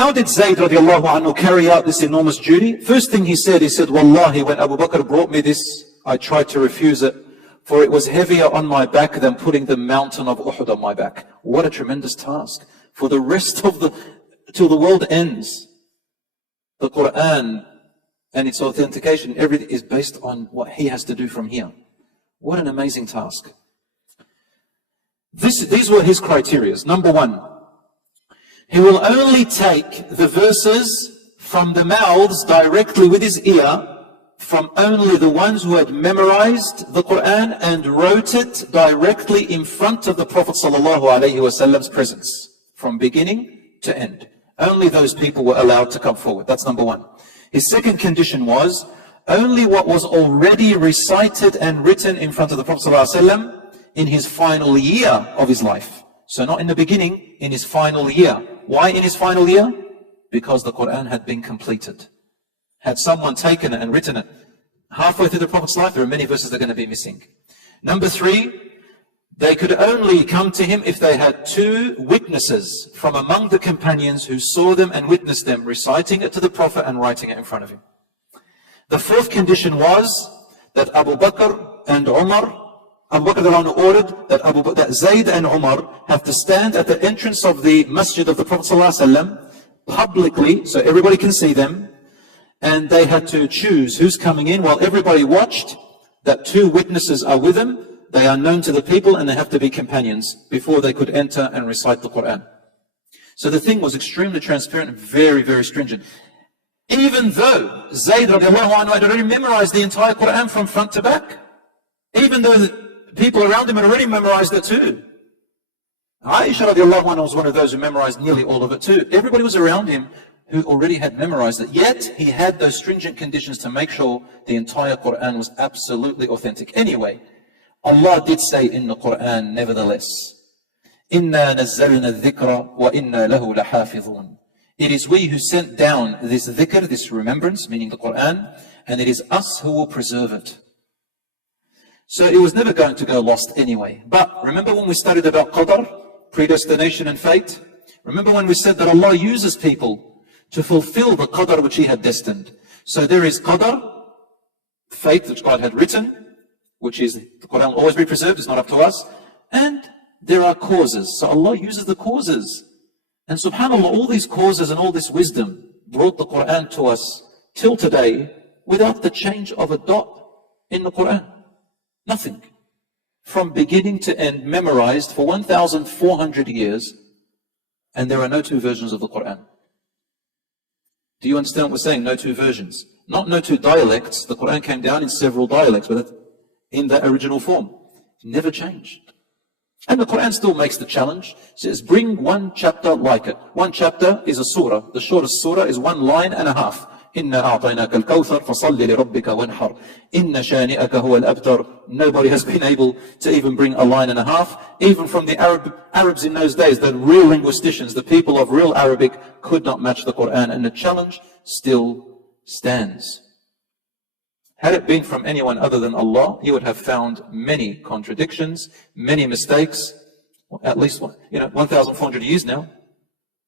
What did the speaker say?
how did Zayd radiallahu anhu carry out this enormous duty? First thing he said, Wallahi, when Abu Bakr brought me this, I tried to refuse it, for it was heavier on my back than putting the mountain of Uhud on my back. What a tremendous task. For the rest of till the world ends, the Quran and its authentication, everything is based on what he has to do from here. What an amazing task. These were his criteria. Number one, he will only take the verses from the mouths directly with his ear from only the ones who had memorized the Quran and wrote it directly in front of the Prophet ﷺ's presence, from beginning to end. Only those people were allowed to come forward. That's number one. His second condition was only what was already recited and written in front of the Prophet ﷺ in his final year of his life. So not in the beginning, in his final year. Why in his final year? Because the Quran had been completed. Had someone taken it and written it halfway through the Prophet's life, there are many verses that are going to be missing. Number three, they could only come to him if they had two witnesses from among the companions who saw them and witnessed them reciting it to the Prophet and writing it in front of him. The fourth condition was that Abu Bakr and Umar, Abu Bakr ordered that Zayd and Umar have to stand at the entrance of the masjid of the Prophet ﷺ publicly, so everybody can see them, and they had to choose who's coming in while everybody watched, that two witnesses are with them, they are known to the people, and they have to be companions before they could enter and recite the Quran. So the thing was extremely transparent and very, very stringent. Even though Zayd radiallahu anhu had already memorized the entire Quran from front to back, even though the people around him had already memorized it too. Aisha radiallahu anha was one of those who memorized nearly all of it too. Everybody was around him who already had memorized it, yet he had those stringent conditions to make sure the entire Quran was absolutely authentic. Anyway, Allah did say in the Quran, nevertheless, إِنَّا نَزَّلْنَا الذِّكْرَ وَإِنَّا لَهُ لَحَافِظُونَ. It is we who sent down this dhikr, this remembrance, meaning the Quran, and it is us who will preserve it. So it was never going to go lost anyway. But remember when we studied about qadr, predestination and fate? Remember when we said that Allah uses people to fulfill the qadr which He had destined. So there is qadr, fate which God had written, which is the Quran will always be preserved, it's not up to us. And there are causes. So Allah uses the causes. And subhanAllah, all these causes and all this wisdom brought the Quran to us till today without the change of a dot in the Quran. Nothing. From beginning to end, memorized for 1,400 years, and there are no two versions of the Quran. Do you understand what we're saying? No two versions. Not no two dialects. The Quran came down in several dialects, but in that original form. It never changed. And the Quran still makes the challenge. It says, bring one chapter like it. One chapter is a surah. The shortest surah is 1.5 lines. إِنَّا أَعْطَيْنَاكَ الْكَوْثَرَ فَصَلِّ لِرَبِّكَ وَانْحَرْ إِنَّ شَانِئَكَ هُوَ الْأَبْتَرُ. Nobody has been able to even bring 1.5 lines. Even from the Arabs in those days, the real linguisticians, the people of real Arabic, could not match the Quran. And the challenge still stands. Had it been from anyone other than Allah, you would have found many contradictions, many mistakes, at least 1,400 years now.